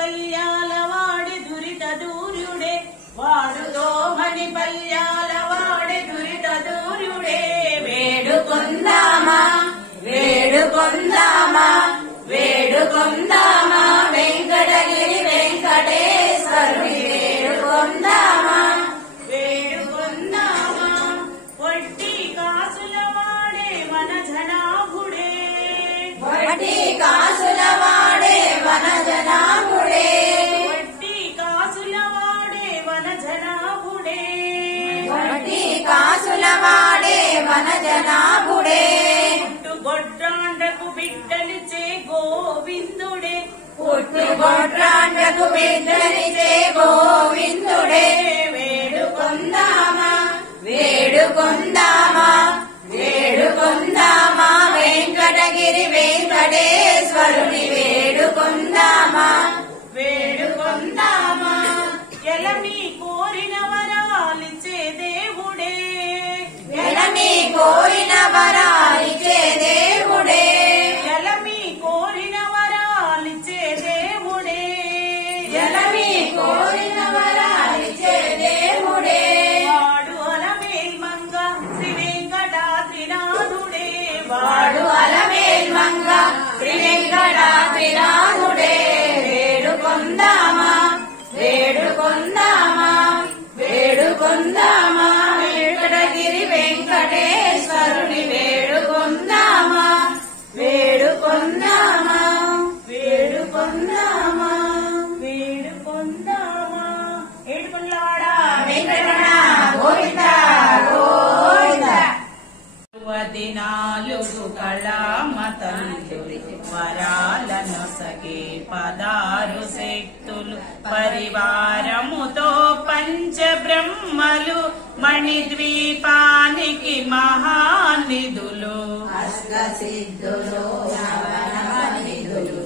పల్యాల వాడి దురిత దూర్యుడే వాడుతో మణి పల్యాల వాడి దురిత దూర్యుడే వేడుకొందామా వేడుకొందామా వేడుకొందామా వెంకటగిరి వెంకటేశ్వరుని వేడుకొందామా వేడుకొందామా వడ్డీ కాసుల వాడే మన జనాభుడే వడ్డీ కాసుల వాడే మన జనాభుడే వడ్డీ కాసుల వాడే మన జనాభుడే వడ్డీ కాసుల వాడే మన జనాభుడే పుట్టుగొడ్రాండకు బిడ్డలిచే గోవిందుడే పుట్టుగొడ్రాండకు బిడ్డలిచే గోవిందుడే వేడుకొందామా వేడుకొందామా వేడుకొందామా వెంకటగిరి వెంకటేశ్వరుని వేడుకొందామా వేడుకొందామా ఎలమి కోరిన వరాలిచ్చే దేవుడే ఎలమి కోరిన వరాలిచ్చే దేవుడే ఎలమి కోరిన వరాలిచ్చే దేవుడే ఎలమి కోరిన వరాలిచ్చే దేవుడే వాడు అలమేల్ మంగ శ్రీ వెంకటాద్రినాథుడే వాడు అలమేల్ మంగ శ్రీ వెంకటాద్రినాథుడే వేడుకొందామా వేడుకొందామా వేడుకొందామా వెంకటగిరి వెంకటేశ్వరుని వేడుకొందామా వేడుకొందామా వేడుకొందామా వేడుకొందామా ఏడుకొండలవాడా వెంకటరమణ గోవింద గోవింద 14 కళామతంతులు వరాలను సగే 16 శక్తులు పరివారముతో పంచబ్రహ్మలు మణిద్వీపానికి మహానిధులు అష్టసిద్ధులు నవనవనిధులు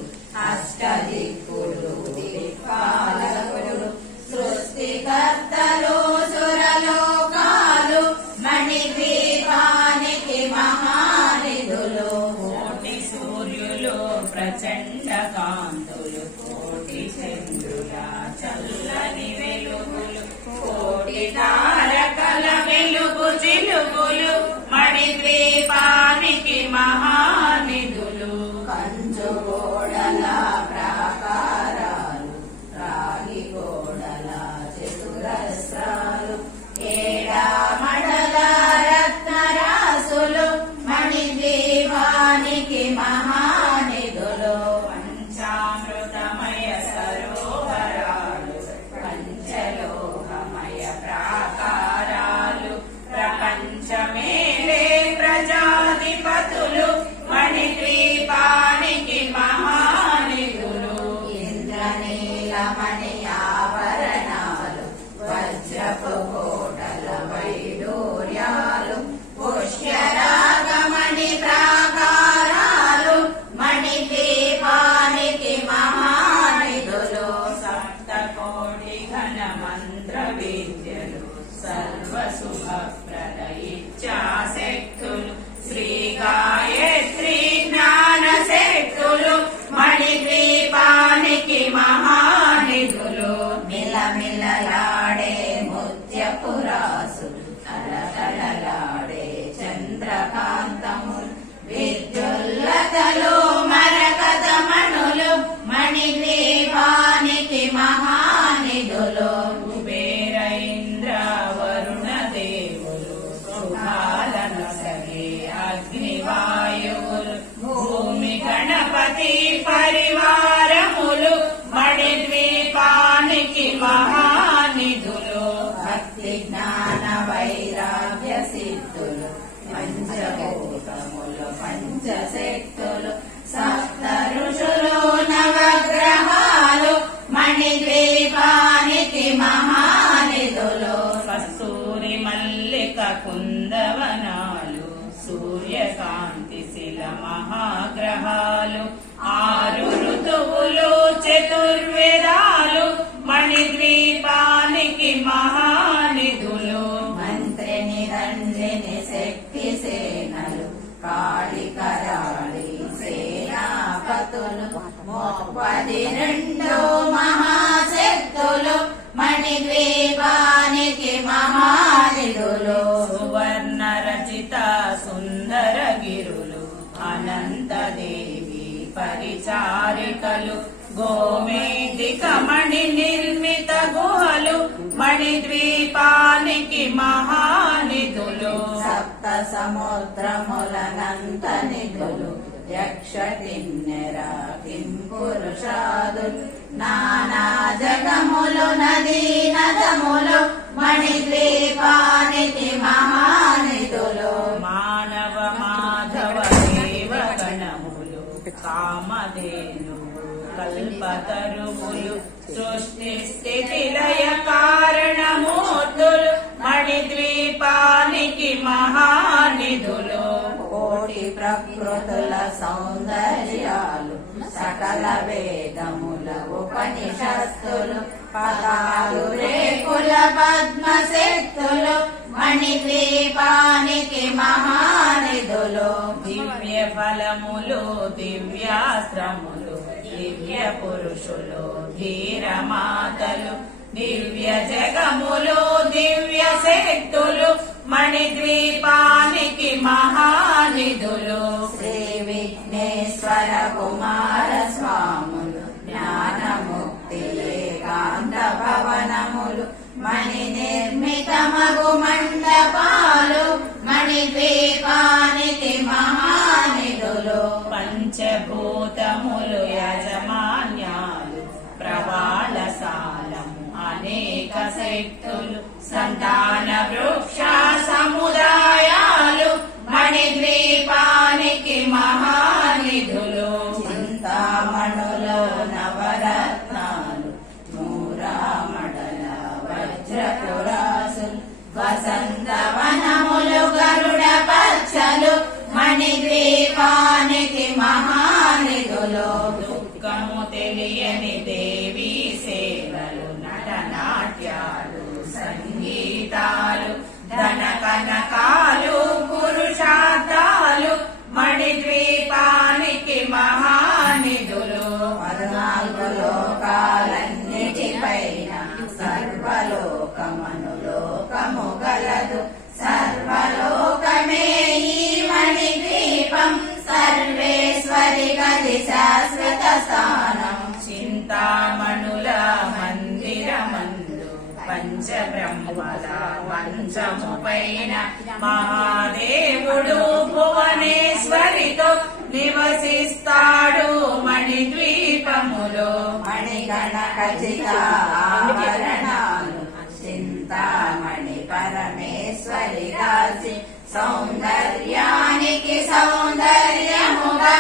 అష్టదిక్కులు దిక్పాలకులు సృష్టికర్తలు సురలోకాలు మణిద్వీపానికి మహానిధులు కోటి సూర్యులు ప్రచండ కాంతులు కోటి చంద్రుల చల్లని వెలుగులు కోటి తారకల వెలుగు చిలుగులు మణిద్వీపానికి మహానిధులు కంచు గోడల ప్రాకారాలు రాగి గోడల చతురస్రాలు ఏడామడల రత్నరాసులు మణిద్వీపానికి మహానిధులు పంచామృతమయ సరోవరాలు పంచలోహమయ ప్రాకారాలు ప్రపంచమేలే ప్రజాధిపతులు మణిద్వీపానికి మహానిధులు ఇంద్రనీలమణి ఆభరణాలు వజ్రపు కోటల వైడూర్యాలు పుష్యరాగమణి ప్రాకారాలు మణిద్వీపానికి మహానిధులు సప్తకోటి ఘన మంత్ర విద్యలు సర్వశుభప్రద ఇచ్ఛాశక్తులు శ్రీ గాయత్రి జ్ఞాన శక్తులు మణిద్వీపానికి మహానిధులు మిలమిలలాడే ముత్యపురాసులు తలతలలాడే చంద్రకాంతములు విద్యుల్లతలు మరకతమణులు మణిద్వీపానికి మహానిధులు కుబేర ఇంద్ర వరుణ దేవులు సుఖాలను సగే అగ్నివాయువులు భూమి గణపతి పరివారములు మణిద్వీపానికి మహానిధులు భక్తి జ్ఞాన వైరాగ్య సిద్ధులు పంచభూతములు పంచశక్తులు సప్త ఋషులు నవగ్రహాలు మణిద్వీపానికి మహానిధులు కస్తూరి మల్లిక కుందవనాలు సూర్యకాంతి శిల మహాగ్రహాలు 6 ఋతువులు చతుర్వేదాలు మణిద్వీపానికి మహానిధులు మంత్రి నిరంజని శక్తి సేనలు కాళికరాళి సేనాపతులు 32 మహానిధులు సప్త సముద్రములనంత నిధులు యక్ష కిన్నెర కిం పురుషాదులు నానా జగములు నదీ నదములు మణిద్వీపానికి మహానిధులు మానవ మాధవ దేవ గణములు కామధేను కల్పతరువులు సృష్టి స్థితి లయ కారణమూర్తులు మణిద్వీపానికి మహానిధులు కోటి ప్రకృతుల సౌందర్యాలు సకల వేదముల ఉపనిషత్తులు పదాలు రేకుల పద్మశక్తులు మణిద్వీపానికి మహానిధులు దివ్య ఫలములు దివ్యాశ్రములు దివ్య పురుషులు ధీరమాతలు దివ్య జగములు దివ్య శక్తులు మణిద్వీపానికి మహానిధులు శ్రీ విఘ్నేశ్వర కుమార స్వాములు జ్ఞానముక్తి ఏకాంత భవనములు మణి నిర్మితమగు మండపాలు మణిద్వీపానికి మహానిధులు పంచభూతములు యజమాన్యాలు ప్రవాళశాలము అనేక శక్తులు సంతాన వృక్ష సముదాయాలు మణిద్వీపానికి మహానిధులు చింతామణులో నవరత్నాలు మూరామడల వజ్రపురాసులు వసంతవనములు గరుడ పచ్చలు మణిద్వీపానికి మహానిధులు దుఃఖము తెలియని దేవీ సేవలు నటనాట్యాలు సంగీతాలు ధన కనకాలు పురుషార్థాలు మణిద్వీపానికి మహానిధులు 14 లోకాలన్నిటిపైన సర్వలోకమనులోకము గలదు సర్వలోకమే ఈ మణిద్వీపం సర్వేశ్వరి గది శాశ్వత స్థానం చింతామణుల మందిరమందు పంచబ్రహ్మల మంచము పైన మహాదేవుడు భువనేశ్వరితో నివసిస్తాడు మణిద్వీపములో మణిగణ ఖచ్చిత ఆభరణాలు చింతామణి పరమేశ్వరి రాసి సౌందర్యానికి సౌందర్యముగా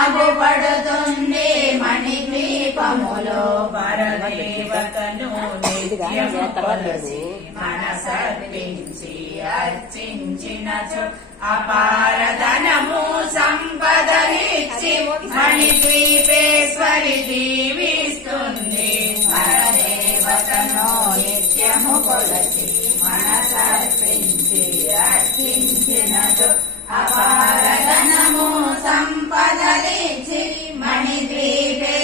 అగుపడుతుంది మణిద్వీపములో పరదేవతను నిత్యము కొలసి మనసర్పించి అర్చించినచో అపారధనము సంపదలిచ్చి మణిద్వీపేశ్వరి దీవిస్తుంది పరదేవతను నిత్యము కొలసి మనసర్పించి అర్చించినచో అపారధనము సంపదలిచ్చి మణిద్వీపే